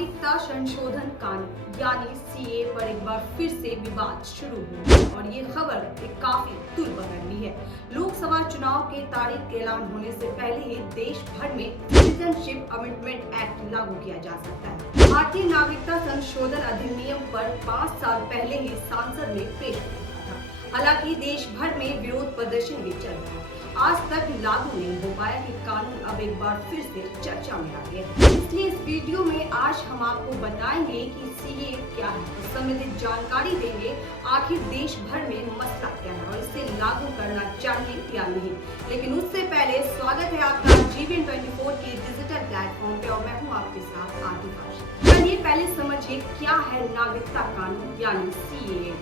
नागरिकता संशोधन कानून यानी सीए पर एक बार फिर से विवाद शुरू हुआ और ये खबर एक काफी तुल पकड़ है। लोकसभा चुनाव के तारीख के ऐलान होने से पहले ही देश भर में सिटीजनशिप अमेंडमेंट एक्ट लागू किया जा सकता है। भारतीय नागरिकता संशोधन अधिनियम पर 5 साल पहले ही संसद में पेश किया था। हालांकि देश भर में विरोध प्रदर्शन भी चल रहा है। आज तक लागू नहीं हो पाया कि कानून अब एक बार फिर से चर्चा में आ गया है। इसलिए इस वीडियो में आज हम आपको बताएंगे कि सीए क्या है, संबंधित जानकारी देंगे। आखिर देश भर में मसला क्या है और इसे लागू करना चाहिए या नहीं। लेकिन उससे पहले स्वागत है आपका जीवन 24 के डिजिटल प्लेटफॉर्म पे और मैं हूँ आपके साथ आतिफ। चलिए पहले समझिए क्या है नागरिकता कानून यानी सीए।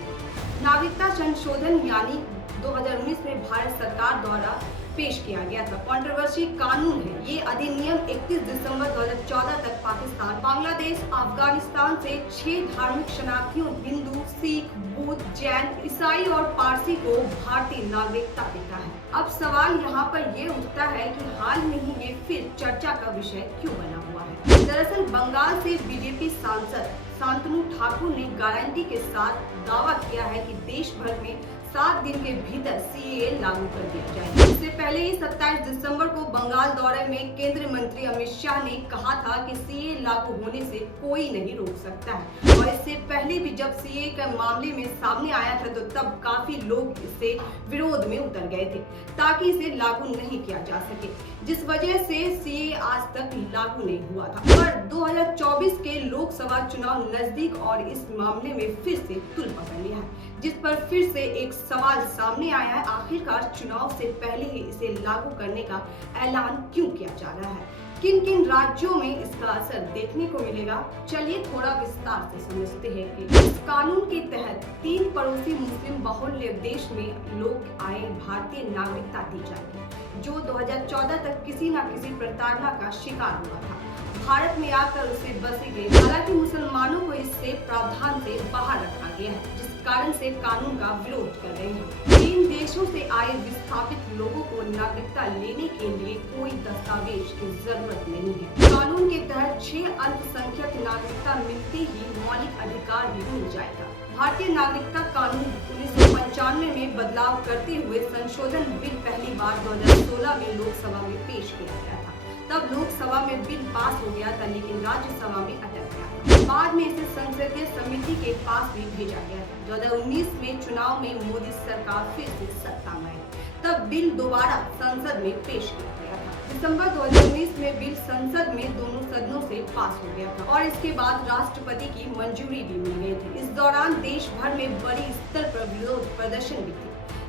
नागरिकता संशोधन यानी 2019 में भारत सरकार द्वारा पेश किया गया था कंट्रोवर्सी कानून है। ये अधिनियम 31 दिसंबर 2014 तक पाकिस्तान, बांग्लादेश, अफगानिस्तान से 6 धार्मिक शरणार्थियों हिंदू, सिख, बुद्ध, जैन, ईसाई और पारसी को भारतीय नागरिकता देता है। अब सवाल यहाँ पर ये उठता है कि हाल में ही ये फिर चर्चा का विषय क्यों बना हुआ है। दरअसल बंगाल से बीजेपी सांसद शांतनु ठाकुर ने गारंटी के साथ दावा किया है कि देश भर में 7 दिन के भीतर सीए लागू कर दिया जाएगा। इससे पहले ही 27 दिसंबर को बंगाल दौरे में केंद्रीय मंत्री अमित शाह ने कहा था कि सीए लागू होने से कोई नहीं रोक सकता है। और इससे पहले भी जब सीए के मामले में सामने आया था तो तब काफी लोग इससे विरोध में उतर गए थे ताकि इसे लागू नहीं किया जा सके, जिस वजह से सीए आज तक लागू नहीं हुआ था। पर 2024 के लोकसभा चुनाव नजदीक और इस मामले में फिर से तुल पकड़ लिया है, जिस पर फिर से एक सवाल सामने आया है। आखिरकार चुनाव से पहले ही इसे लागू करने का ऐलान क्यों किया जा रहा है, किन किन राज्यों में इसका असर देखने को मिलेगा। चलिए थोड़ा विस्तार से समझते हैं कि इस कानून के तहत 3 पड़ोसी मुस्लिम बहुल्य देश में लोग आए भारतीय नागरिकता दी जाएगी, जो 2014 तक किसी न किसी प्रताड़ना का शिकार हुआ था। भारत में आकर उसे बसे गए। हालांकि मुसलमानों को इससे प्रावधान से बाहर रखा गया है, जिस कारण से कानून का विरोध कर रहे हैं। 3 देशों से आए विस्थापित लोगों को नागरिकता लेने के लिए कोई दस्तावेज की जरूरत नहीं है। कानून के तहत 6 अल्पसंख्यक नागरिकता मिलते ही मौलिक अधिकार भी मिल जाएगा। भारतीय नागरिकता कानून 1995 में बदलाव करते हुए संशोधन बिल पहली बार 2016 में लोकसभा में पेश किया गया था। तब लोकसभा में बिल पास हो गया था, लेकिन राज्यसभा में अटक गया था। बाद में इसे संसदीय समिति के पास भी भेजा गया था। 2019 में चुनाव में मोदी सरकार फिर से सत्ता में आई, तब बिल दोबारा संसद में पेश किया गया था। दिसंबर 2019 में बिल संसद में दोनों सदनों से पास हो गया था और इसके बाद राष्ट्रपति की मंजूरी भी मिल गई थी। इस दौरान देश भर में बड़ी स्तर पर विरोध प्रदर्शन भी थे।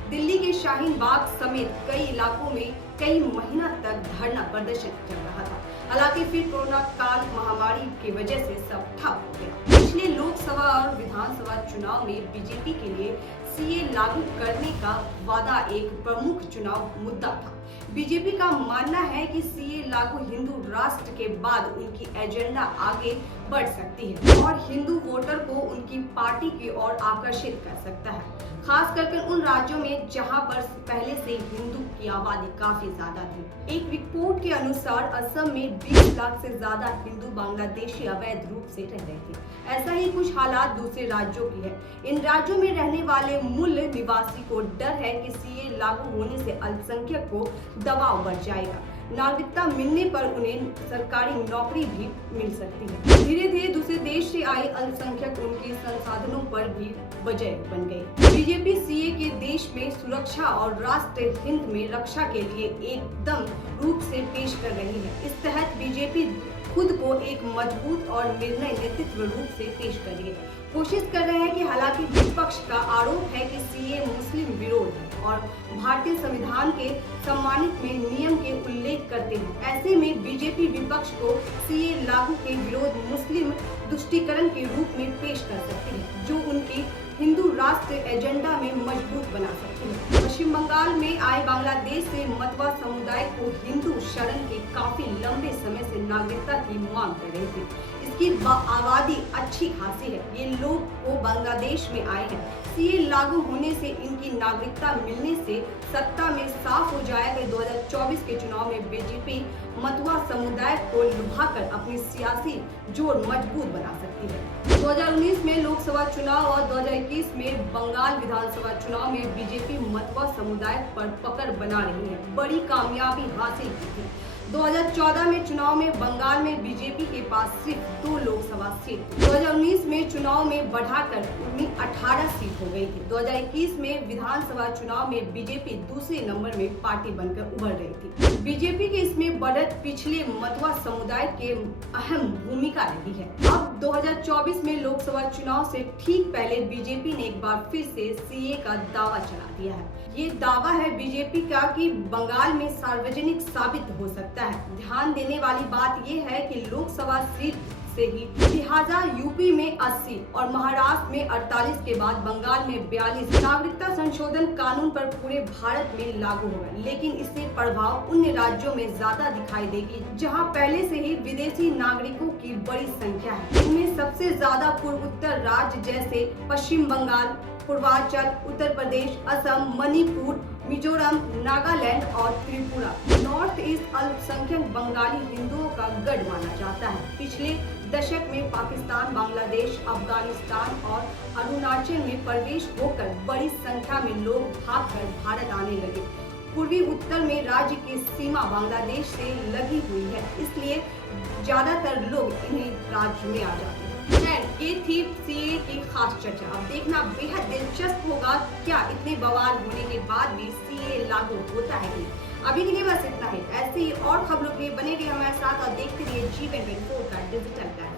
दिल्ली के शाहीन बाग समेत कई इलाकों में कई महीना तक धरना प्रदर्शन चल रहा था। हालांकि फिर कोरोना काल महामारी की वजह से सब ठप हो गया। पिछले लोकसभा और विधानसभा चुनाव में बीजेपी के लिए सीए लागू करने का वादा एक प्रमुख चुनाव मुद्दा था। बीजेपी का मानना है कि सीए लागू हिंदू राष्ट्र के बाद उनकी एजेंडा आगे बढ़ सकती है और हिंदू वोटर को उनकी पार्टी की ओर आकर्षित कर सकता है, खास करके उन राज्यों में जहां पर पहले से हिंदू की आबादी काफी ज्यादा थी। एक रिपोर्ट के अनुसार असम में 20 लाख से ज्यादा हिंदू बांग्लादेशी अवैध रूप से रह रहे थे। ऐसा ही कुछ हालात दूसरे राज्यों की है। इन राज्यों में रहने वाले मूल निवासी को डर है कि सीए लागू होने से अल्पसंख्यक को दबाव बढ़ जाएगा। नागरिकता मिलने पर उन्हें सरकारी नौकरी भी मिल सकती है। धीरे धीरे दूसरे देश से आए अल्पसंख्यक उनके संसाधनों पर भी वजह बन गई। बीजेपी सीए के देश में सुरक्षा और राष्ट्र हित में रक्षा के लिए एकदम रूप से पेश कर रही है। इस तहत बीजेपी खुद को एक मजबूत और निर्णय नेतृत्व रूप से पेश कर रही है, कोशिश कर रहे हैं कि हालांकि विपक्ष का आरोप है कि सीए मुस्लिम विरोध है और भारतीय संविधान के सम्मानित में नियम के उल्लेख करते हैं। ऐसे में बीजेपी विपक्ष को सीए लागू के विरोध मुस्लिम तुष्टीकरण के रूप में पेश कर सकती है, जो उनकी हिंदू राष्ट्र एजेंडा में मजबूत बना सकती है। पश्चिम बंगाल में आए बांग्लादेश से मतवा समुदाय को हिंदू शरण के काफी लंबे समय से नागरिकता की मांग कर रहे थे। इसकी आबादी अच्छी खासी है। ये लोग वो बांग्लादेश में आए हैं। सीए लागू होने से इनकी नागरिकता मिलने से सत्ता में साफ हो जाएगा कि 2024 के चुनाव में बीजेपी मतुआ समुदाय को लुभाकर अपनी सियासी जोड़ मजबूत बना सकती है। 2019 में लोकसभा चुनाव और 2021 में बंगाल विधानसभा चुनाव में बीजेपी मतुआ समुदाय पर पकड़ बना रही है, बड़ी कामयाबी हासिल की थी। 2014 में चुनाव में बंगाल में बीजेपी के पास सिर्फ 2 लोकसभा सीट। 2019 में चुनाव में बढ़ाकर उनमें 18 सीट हो गई थी। 2021 में विधानसभा चुनाव में बीजेपी दूसरे नंबर में पार्टी बनकर उभर रही थी। बीजेपी के इसमें बढ़त पिछले मतुआ समुदाय के अहम भूमिका रही है। अब 2024 में लोकसभा चुनाव से ठीक पहले बीजेपी ने एक बार फिर से सीए का दावा चला दिया है। ये दावा है बीजेपी का कि बंगाल में सार्वजनिक साबित हो सकता है। ध्यान देने वाली बात यह है कि लोकसभा सीट से ही लिहाजा यूपी में 80 और महाराष्ट्र में 48 के बाद बंगाल में 42 नागरिकता संशोधन कानून पर पूरे भारत में लागू होगा, लेकिन इससे प्रभाव उन राज्यों में ज्यादा दिखाई देगी जहां पहले से ही विदेशी नागरिकों की बड़ी संख्या है। इनमें सबसे ज्यादा पूर्वोत्तर राज्य जैसे पश्चिम बंगाल, पूर्वांचल, उत्तर प्रदेश, असम, मणिपुर, मिजोरम, नागालैंड और त्रिपुरा। नॉर्थ ईस्ट अल्पसंख्यक बंगाली हिंदुओं का गढ़ माना जाता है। पिछले दशक में पाकिस्तान, बांग्लादेश, अफगानिस्तान और अरुणाचल में प्रवेश होकर बड़ी संख्या में लोग भागकर भारत आने लगे। पूर्वी उत्तर में राज्य की सीमा बांग्लादेश से लगी हुई है, इसलिए ज्यादातर लोग इन्हीं राज्य में आ जाते हैं। ये थी सीए की खास चर्चा। अब देखना बेहद दिलचस्प होगा क्या इतने बवाल होने के बाद भी सीए लागू होता है कि। अभी के लिए बस इतना ही। ऐसी और खबरों के लिए बने रहिए हमारे साथ और देखते रहिए G24 का डिजिटल टाइम।